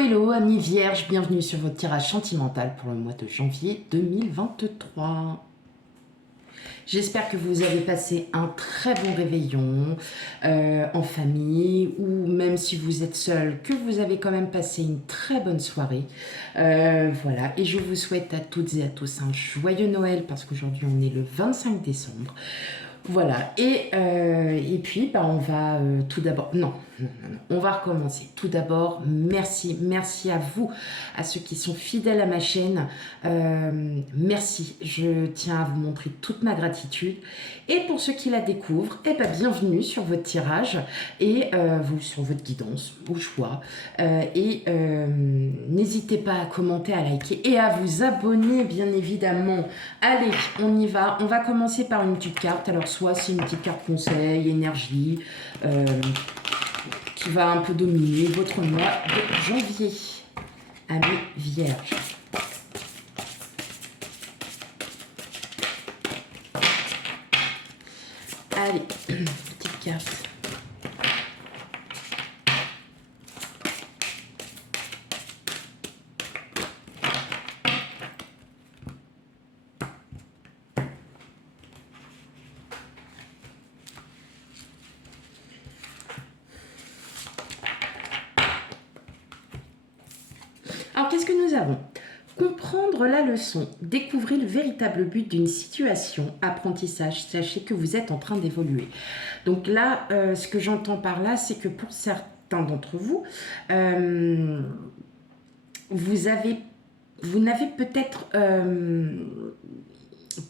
Hello amis vierges, bienvenue sur votre tirage sentimental pour le mois de janvier 2023. J'espère que vous avez passé un très bon réveillon en famille, ou même si vous êtes seul, que vous avez quand même passé une très bonne soirée. Voilà, et je vous souhaite à toutes et à tous un joyeux Noël, parce qu'aujourd'hui on est le 25 décembre. Voilà, et puis on va tout d'abord, non, on va recommencer. Tout d'abord, merci à vous, à ceux qui sont fidèles à ma chaîne. Merci, je tiens à vous montrer toute ma gratitude. Et pour ceux qui la découvrent, bienvenue sur votre tirage et vous sur votre guidance, au choix. N'hésitez pas à commenter, à liker et à vous abonner, bien évidemment. Allez, on y va. On va commencer par une petite carte. Alors, soit c'est une petite carte conseil, énergie, qui va un peu dominer votre mois de janvier. Amis vierges. Allez, petite carte. Alors, qu'est-ce que nous avons ? Comprendre la leçon, découvrir le véritable but d'une situation, apprentissage, sachez que vous êtes en train d'évoluer. Donc là, ce que j'entends par là, c'est que pour certains d'entre vous, vous n'avez peut-être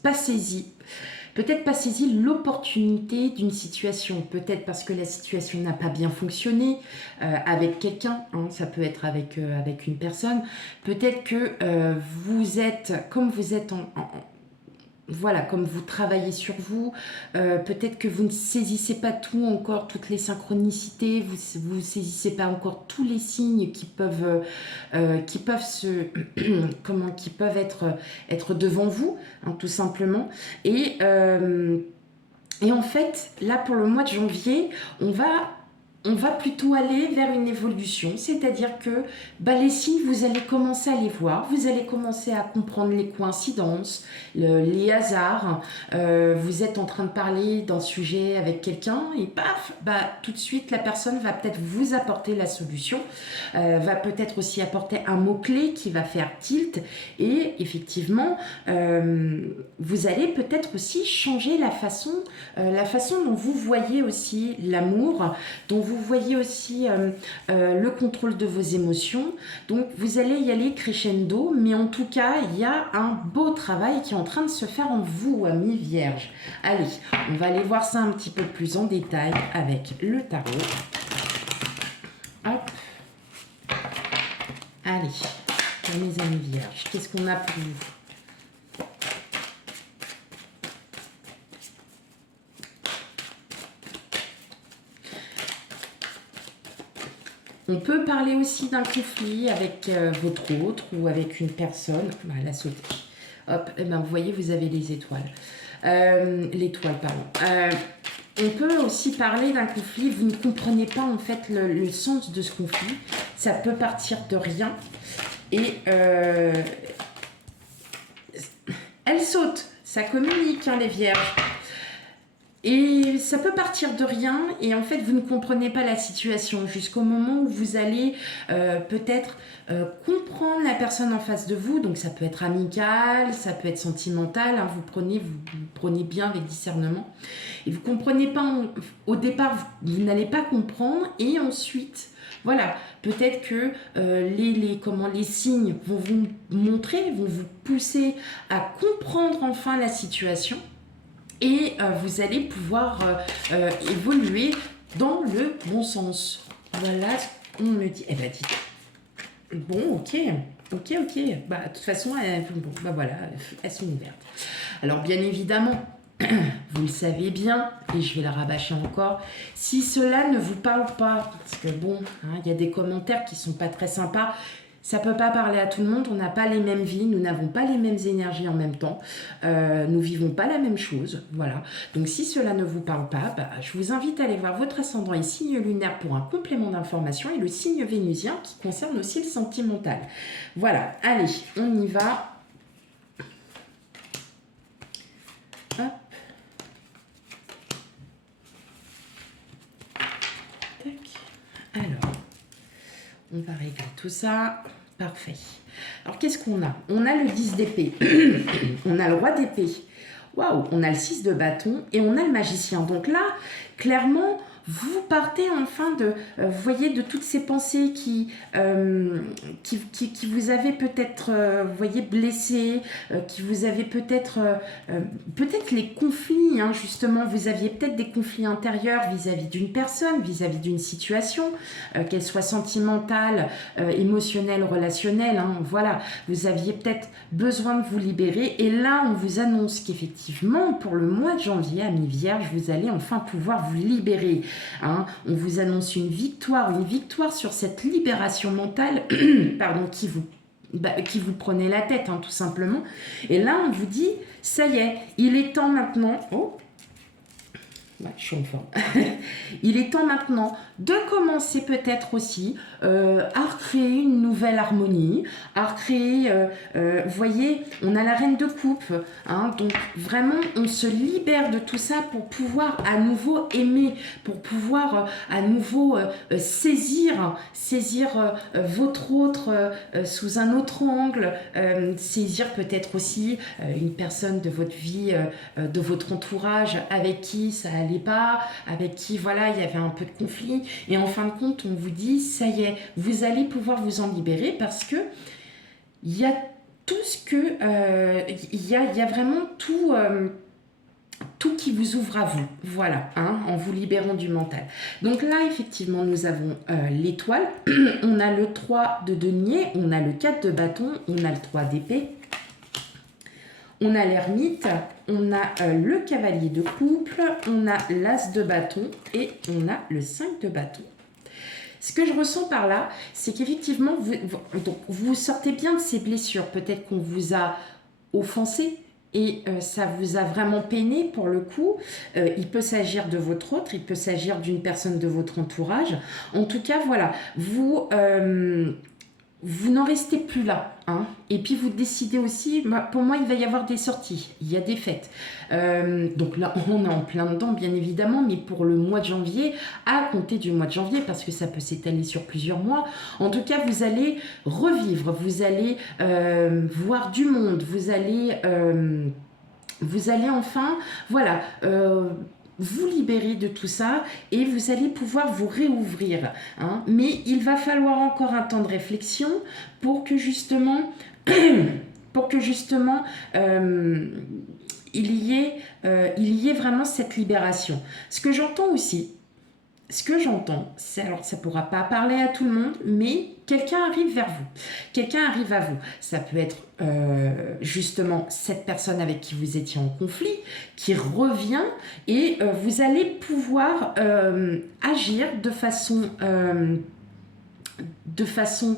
pas saisi. Peut-être pas saisi l'opportunité d'une situation, peut-être parce que la situation n'a pas bien fonctionné avec quelqu'un, hein, ça peut être avec une personne, peut-être que vous êtes, comme vous êtes voilà, comme vous travaillez sur vous, peut-être que vous ne saisissez pas tout encore, toutes les synchronicités, vous ne saisissez pas encore tous les signes qui peuvent être devant vous, hein, tout simplement. Et en fait, là, pour le mois de janvier, on va plutôt aller vers une évolution, c'est-à-dire que les signes, vous allez commencer à les voir, vous allez commencer à comprendre les coïncidences, les hasards. Vous êtes en train de parler d'un sujet avec quelqu'un et paf, tout de suite, la personne va peut-être vous apporter la solution, va peut-être aussi apporter un mot-clé qui va faire tilt et effectivement, vous allez peut-être aussi changer la façon dont vous voyez aussi l'amour, dont vous voyez aussi le contrôle de vos émotions. Donc vous allez y aller crescendo, mais en tout cas il y a un beau travail qui est en train de se faire en vous, amis vierges. Allez, on va aller voir ça un petit peu plus en détail avec le tarot. Hop. Allez, mes amis vierges, qu'est-ce qu'on a pour vous ? On peut parler aussi d'un conflit avec votre autre ou avec une personne. La sauter. Hop, vous voyez, vous avez les étoiles. L'étoile, pardon. On peut aussi parler d'un conflit. Vous ne comprenez pas en fait le sens de ce conflit. Ça peut partir de rien. Et elle saute. Ça communique, hein, les vierges. Et ça peut partir de rien et en fait vous ne comprenez pas la situation jusqu'au moment où vous allez peut-être comprendre la personne en face de vous. Donc ça peut être amical, ça peut être sentimental, hein, vous prenez bien avec discernement. Et vous comprenez pas, au départ vous n'allez pas comprendre et ensuite voilà, peut-être que les signes vont vous montrer, vont vous pousser à comprendre enfin la situation. Et vous allez pouvoir évoluer dans le bon sens. Voilà ce qu'on me dit. Dites. Bon, ok. De toute façon, elles sont ouvertes. Alors, bien évidemment, vous le savez bien, et je vais la rabâcher encore, si cela ne vous parle pas, parce que bon, il y a des commentaires qui sont pas très sympas, Ça peut pas parler à tout le monde, on n'a pas les mêmes vies, nous n'avons pas les mêmes énergies en même temps, nous vivons pas la même chose, voilà. Donc si cela ne vous parle pas, bah, je vous invite à aller voir votre ascendant et signe lunaire pour un complément d'information et le signe vénusien qui concerne aussi le sentimental. Voilà, allez, on y va. Hop. Tac. Alors, on va régler tout ça. Parfait. Alors, qu'est-ce qu'on a? On a le 10 d'épée. On a le roi d'épée. Waouh, on a le 6 de bâton et on a le magicien. Donc là, clairement, vous partez enfin de, vous voyez, de toutes ces pensées qui vous avaient peut-être, vous voyez, blessé, qui vous avaient peut-être les conflits, hein, justement, vous aviez peut-être des conflits intérieurs vis-à-vis d'une personne, vis-à-vis d'une situation, qu'elle soit sentimentale, émotionnelle, relationnelle, hein, voilà, vous aviez peut-être besoin de vous libérer et là, on vous annonce qu'effectivement, pour le mois de janvier, à mi-vierge, vous allez enfin pouvoir vous libérer. Hein, on vous annonce une victoire sur cette libération mentale pardon, qui vous prenait la tête, hein, tout simplement. Et là, on vous dit, ça y est, il est temps maintenant... Oh, ouais, je suis en forme. Il est temps maintenant de commencer peut-être aussi à recréer une nouvelle harmonie, à recréer, vous voyez, on a la reine de coupe, hein, donc vraiment on se libère de tout ça pour pouvoir à nouveau aimer, pour pouvoir à nouveau saisir votre autre sous un autre angle, saisir peut-être aussi une personne de votre vie, de votre entourage avec qui ça allait pas, avec qui voilà il y avait un peu de conflit et en fin de compte on vous dit ça y est, vous allez pouvoir vous en libérer parce que il y a tout ce que il y a vraiment tout qui vous ouvre à vous, voilà, hein, en vous libérant du mental. Donc là, effectivement, nous avons l'étoile, on a le 3 de denier, on a le 4 de bâton, on a le 3 d'épée, on a l'ermite, on a le cavalier de couple, on a l'as de bâton et on a le 5 de bâton. Ce que je ressens par là, c'est qu'effectivement, vous sortez bien de ces blessures. Peut-être qu'on vous a offensé et ça vous a vraiment peiné pour le coup. Il peut s'agir de votre autre, il peut s'agir d'une personne de votre entourage. En tout cas, voilà, vous n'en restez plus là. Hein. Et puis vous décidez aussi, pour moi il va y avoir des sorties, il y a des fêtes. Donc là on est en plein dedans bien évidemment, mais pour le mois de janvier, à compter du mois de janvier, parce que ça peut s'étaler sur plusieurs mois, en tout cas vous allez revivre, vous allez voir du monde, vous allez enfin, voilà... vous libérer de tout ça et vous allez pouvoir vous réouvrir. Hein. Mais il va falloir encore un temps de réflexion pour que justement, il y ait vraiment cette libération. Ce que j'entends, c'est, alors ça ne pourra pas parler à tout le monde, mais quelqu'un arrive vers vous, quelqu'un arrive à vous. Ça peut être justement cette personne avec qui vous étiez en conflit, qui revient et vous allez pouvoir agir de façon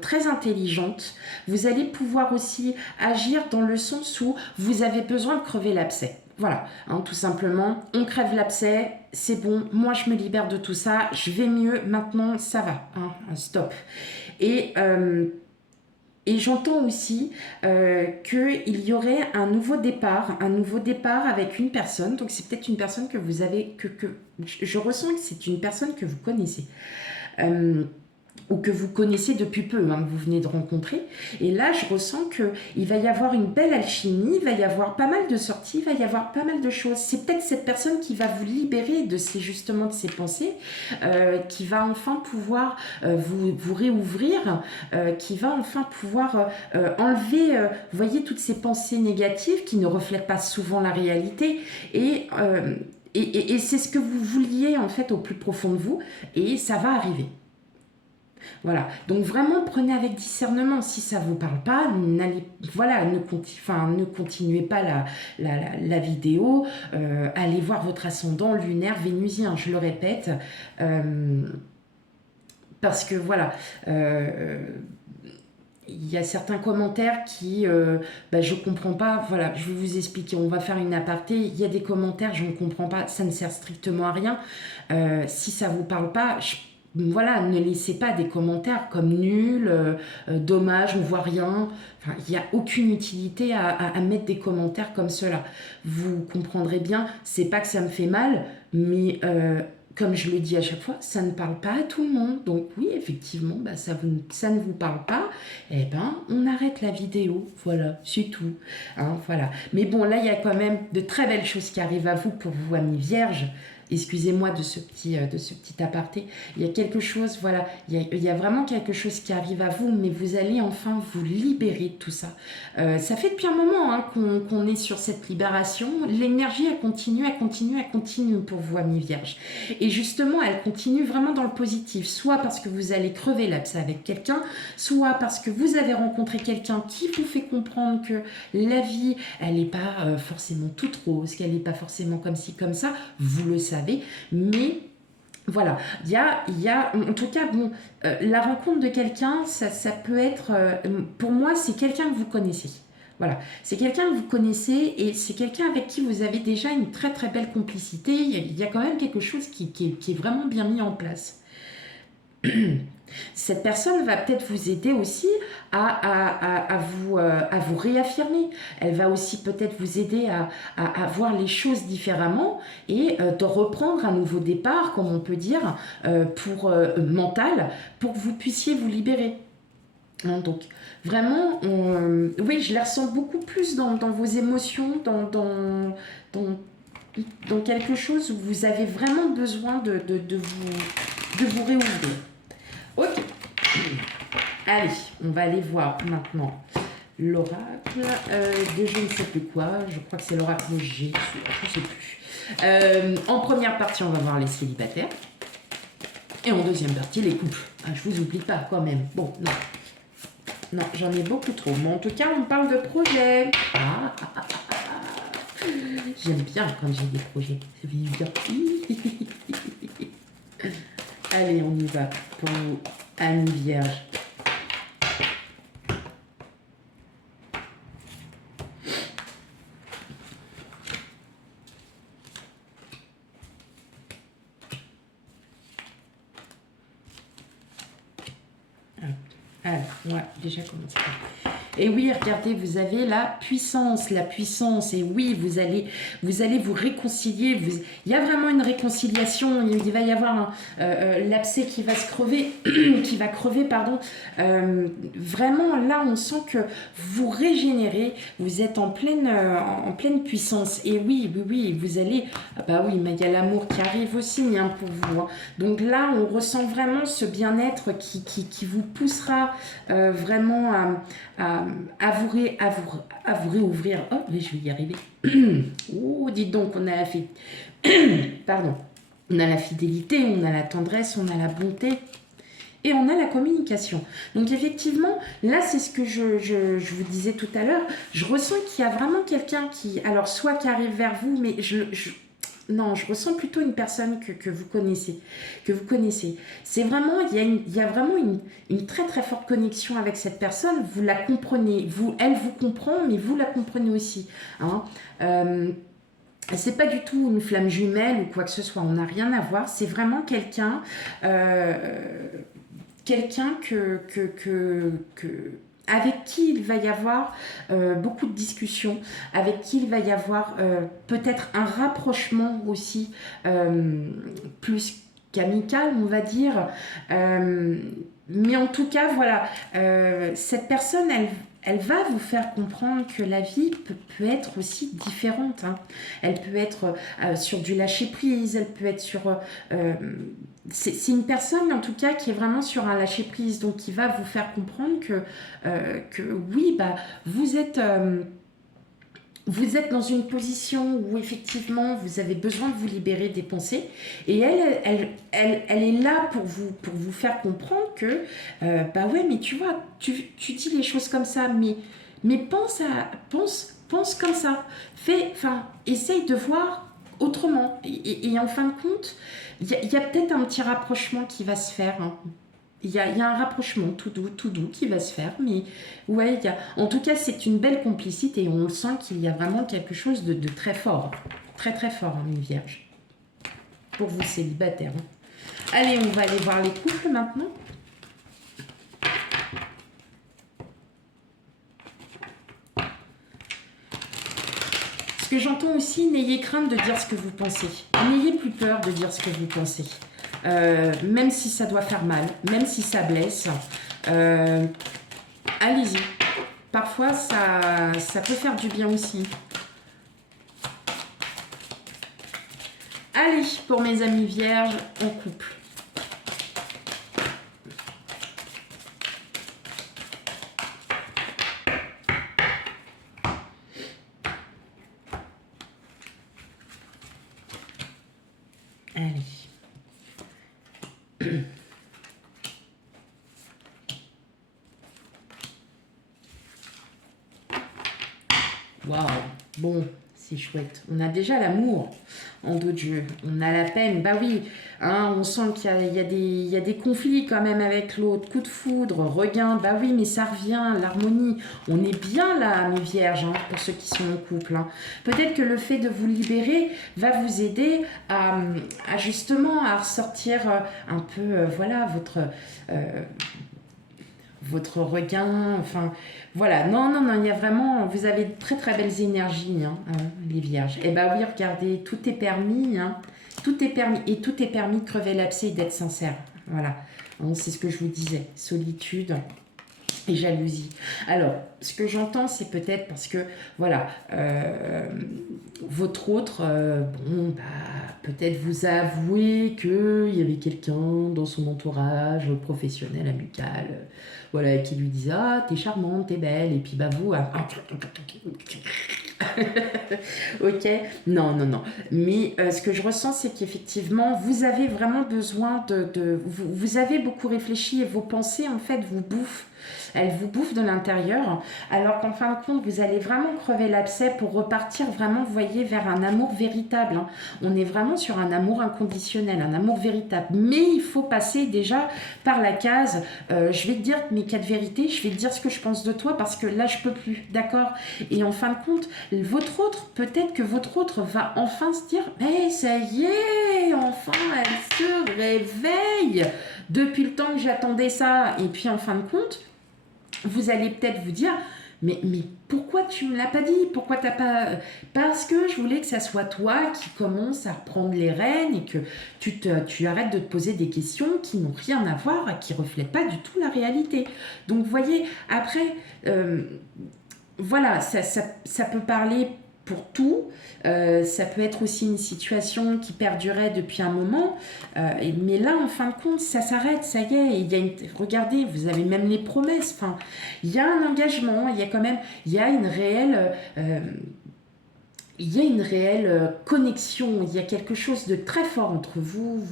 très intelligente. Vous allez pouvoir aussi agir dans le sens où vous avez besoin de crever l'abcès. Voilà, hein, tout simplement, on crève l'abcès, c'est bon, moi je me libère de tout ça, je vais mieux, maintenant ça va, hein, stop. Et j'entends aussi qu'il y aurait un nouveau départ avec une personne, donc c'est peut-être une personne que vous avez, je ressens que c'est une personne que vous connaissez. Ou que vous connaissez depuis peu, hein, que vous venez de rencontrer. Et là, je ressens qu'il va y avoir une belle alchimie, il va y avoir pas mal de sorties, il va y avoir pas mal de choses. C'est peut-être cette personne qui va vous libérer de ces pensées, qui va enfin pouvoir vous réouvrir, qui va enfin pouvoir enlever, vous voyez, toutes ces pensées négatives qui ne reflètent pas souvent la réalité. Et c'est ce que vous vouliez en fait au plus profond de vous, et ça va arriver. Voilà, donc vraiment prenez avec discernement. Si ça ne vous parle pas, ne continuez pas la vidéo, allez voir votre ascendant lunaire vénusien, je le répète, parce que voilà, il y a certains commentaires qui, je comprends pas. Voilà, je vais vous expliquer. On va faire une aparté. Il y a des commentaires, je ne comprends pas. Ça ne sert strictement à rien. Si ça vous parle pas, voilà, ne laissez pas des commentaires comme nul, dommage, on voit rien. Enfin, il n'y a aucune utilité à mettre des commentaires comme cela. Vous comprendrez bien, c'est pas que ça me fait mal, mais comme je le dis à chaque fois, ça ne parle pas à tout le monde. Donc oui, effectivement, ça ne vous parle pas. Eh ben, on arrête la vidéo. Voilà, c'est tout. Hein, voilà. Mais bon, là, il y a quand même de très belles choses qui arrivent à vous pour vous, amis vierges. Excusez-moi de ce petit aparté. Il y a quelque chose, voilà, il y a vraiment quelque chose qui arrive à vous, mais vous allez enfin vous libérer de tout ça. Ça fait depuis un moment hein, qu'on est sur cette libération. L'énergie, elle continue, elle continue, elle continue pour vous, amis vierges. Et justement, elle continue vraiment dans le positif, soit parce que vous allez crever l'abcès avec quelqu'un, soit parce que vous avez rencontré quelqu'un qui vous fait comprendre que la vie, elle n'est pas forcément toute rose, qu'elle n'est pas forcément comme ci, comme ça. Vous le savez. Mais voilà, il y a en tout cas, bon, la rencontre de quelqu'un, ça peut être, pour moi, c'est quelqu'un que vous connaissez. Voilà, c'est quelqu'un que vous connaissez et c'est quelqu'un avec qui vous avez déjà une très très belle complicité. Il y a quand même quelque chose qui est vraiment bien mis en place. Cette personne va peut-être vous aider aussi à vous réaffirmer. Elle va aussi peut-être vous aider à voir les choses différemment et de reprendre un nouveau départ, comme on peut dire, mental, pour que vous puissiez vous libérer. Hein, donc, vraiment, oui, je la ressens beaucoup plus dans vos émotions, dans quelque chose où vous avez vraiment besoin de vous réouvrir. Ok, allez, on va aller voir maintenant l'oracle de je ne sais plus quoi. Je crois que c'est l'oracle G, je ne sais plus. En première partie, on va voir les célibataires. Et en deuxième partie, les couples. Ah, je vous oublie pas quand même. Bon, non. Non, j'en ai beaucoup trop. Mais en tout cas, on parle de projets. J'aime bien quand j'ai des projets. C'est bien. Allez, on y va pour Anne Vierge. Alors, on va déjà commencer. Et oui, regardez, vous avez la puissance, et oui, vous allez vous réconcilier. Il y a vraiment une réconciliation, il va y avoir l'abcès qui va se crever, qui va crever, pardon. Vraiment, là, on sent que vous régénérez, vous êtes en pleine puissance. Et oui, vous allez, bah oui, mais il y a l'amour qui arrive aussi hein, pour vous. Hein. Donc là, on ressent vraiment ce bien-être qui vous poussera vraiment à vous réouvrir. Oh, mais je vais y arriver. Oh, dites donc, on a pardon. On a la fidélité, on a la tendresse, on a la bonté et on a la communication. Donc effectivement, là, c'est ce que je vous disais tout à l'heure. Je ressens qu'il y a vraiment quelqu'un qui, alors soit qui arrive vers vous, mais non, je ressens plutôt une personne que vous connaissez. C'est vraiment, il y a vraiment une très très forte connexion avec cette personne. Vous la comprenez, elle vous comprend, mais vous la comprenez aussi. Hein. C'est pas du tout une flamme jumelle ou quoi que ce soit. On n'a rien à voir. C'est vraiment quelqu'un avec qui il va y avoir beaucoup de discussions, avec qui il va y avoir peut-être un rapprochement aussi plus qu'amical, on va dire. Mais en tout cas, voilà, cette personne, elle va vous faire comprendre que la vie peut être aussi différente. Hein. Elle peut être sur du lâcher-prise, elle peut être sur... c'est une personne, en tout cas, qui est vraiment sur un lâcher-prise, donc qui va vous faire comprendre que oui, bah, vous êtes dans une position où, effectivement, vous avez besoin de vous libérer des pensées. Et elle est là pour vous faire comprendre que, bah ouais, mais tu vois, tu dis les choses comme ça, mais pense comme ça. Essaye de voir autrement. Et en fin de compte, il y a peut-être un petit rapprochement qui va se faire. Hein. Il y a un rapprochement tout doux qui va se faire. Mais ouais, en tout cas, c'est une belle complicité. On sent qu'il y a vraiment quelque chose de très fort. Très, très fort, hein, mes vierges. Pour vous célibataires. Hein. Allez, on va aller voir les couples maintenant. Ce que j'entends aussi, n'ayez crainte de dire ce que vous pensez. N'ayez plus peur de dire ce que vous pensez. Même si ça doit faire mal, même si ça blesse, allez-y. Parfois, ça peut faire du bien aussi. Allez, pour mes amis vierges, en couple. Allez. Waouh, bon, c'est chouette. On a déjà l'amour en dos de jeu. On a la peine, bah oui, hein, on sent qu'il y a des conflits quand même avec l'autre. Coup de foudre, regain, bah oui, mais ça revient, l'harmonie. On est bien là, mes vierges, hein, pour ceux qui sont en couple. Hein. Peut-être que le fait de vous libérer va vous aider à justement à ressortir un peu, voilà, votre regain, enfin, voilà. Non, il y a vraiment, vous avez de très très belles énergies, hein, les vierges. Et bah oui, regardez, tout est permis, hein, tout est permis, et tout est permis de crever l'abcès et d'être sincère, voilà. Hein, c'est ce que je vous disais, solitude et jalousie. Alors, ce que j'entends, c'est peut-être parce que, voilà, votre autre, bon, bah, peut-être vous a avoué qu'il y avait quelqu'un dans son entourage professionnel, amical, voilà, qui lui disait « Ah, t'es charmante, t'es belle », et puis bah vous... ok, non. Mais ce que je ressens, c'est qu'effectivement, vous avez vraiment besoin vous avez beaucoup réfléchi et vos pensées, en fait, vous bouffent. Elles vous bouffent de l'intérieur, alors qu'en fin de compte, vous allez vraiment crever l'abcès pour repartir vraiment, vous voyez, vers un amour véritable. Hein. On est vraiment sur un amour inconditionnel, un amour véritable. Mais il faut passer déjà par la case, je vais te dire mes 4 vérités, je vais te dire ce que je pense de toi parce que là, je peux plus, d'accord? Et en fin de compte, peut-être que votre autre va enfin se dire, mais ça y est, enfin, elle se réveille. Depuis le temps que j'attendais ça, et puis en fin de compte, vous allez peut-être vous dire, mais pourquoi tu me l'as pas dit? Pourquoi t'as pas... Parce que je voulais que ça soit toi qui commence à reprendre les rênes et que tu arrêtes de te poser des questions qui n'ont rien à voir, qui reflètent pas du tout la réalité. Donc, vous voyez, après, voilà, ça peut parler pour tout. Ça peut être aussi une situation qui perdurait depuis un moment. Mais là, en fin de compte, ça s'arrête, ça y est. Regardez, vous avez même les promesses. Enfin, il y a un engagement, il y a quand même... Il y a une réelle... connexion, il y a quelque chose de très fort entre vous,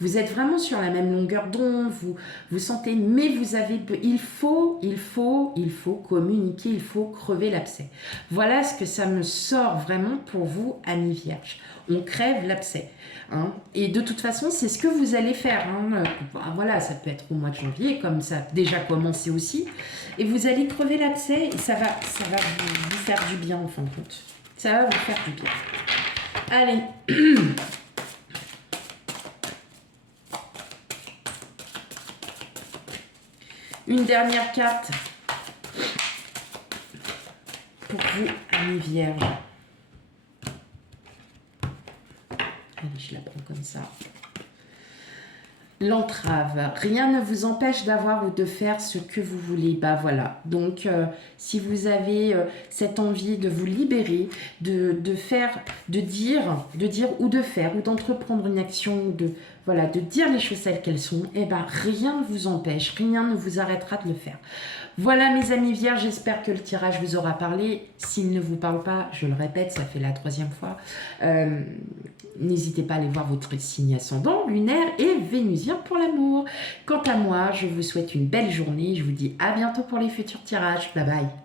vous êtes vraiment sur la même longueur d'onde, vous sentez, mais il faut communiquer, il faut crever l'abcès. Voilà ce que ça me sort vraiment pour vous, amis vierges. On crève l'abcès. Hein. Et de toute façon, c'est ce que vous allez faire. Hein. Voilà, ça peut être au mois de janvier, comme ça a déjà commencé aussi. Et vous allez crever l'abcès et ça va vous faire du bien en fin de compte. Ça va vous faire du bien. Allez. Une dernière carte pour vous, amis vierges. Allez, je la prends comme ça. L'entrave. Rien ne vous empêche d'avoir ou de faire ce que vous voulez. Bah voilà. Donc, si vous avez cette envie de vous libérer, de dire ou de faire ou d'entreprendre une action, de dire les choses telles qu'elles sont, eh ben rien ne vous empêche, rien ne vous arrêtera de le faire. Voilà mes amis vierges, j'espère que le tirage vous aura parlé. S'il ne vous parle pas, je le répète, ça fait la 3e fois. N'hésitez pas à aller voir votre signe ascendant, lunaire et vénusien pour l'amour. Quant à moi, je vous souhaite une belle journée. Je vous dis à bientôt pour les futurs tirages. Bye bye.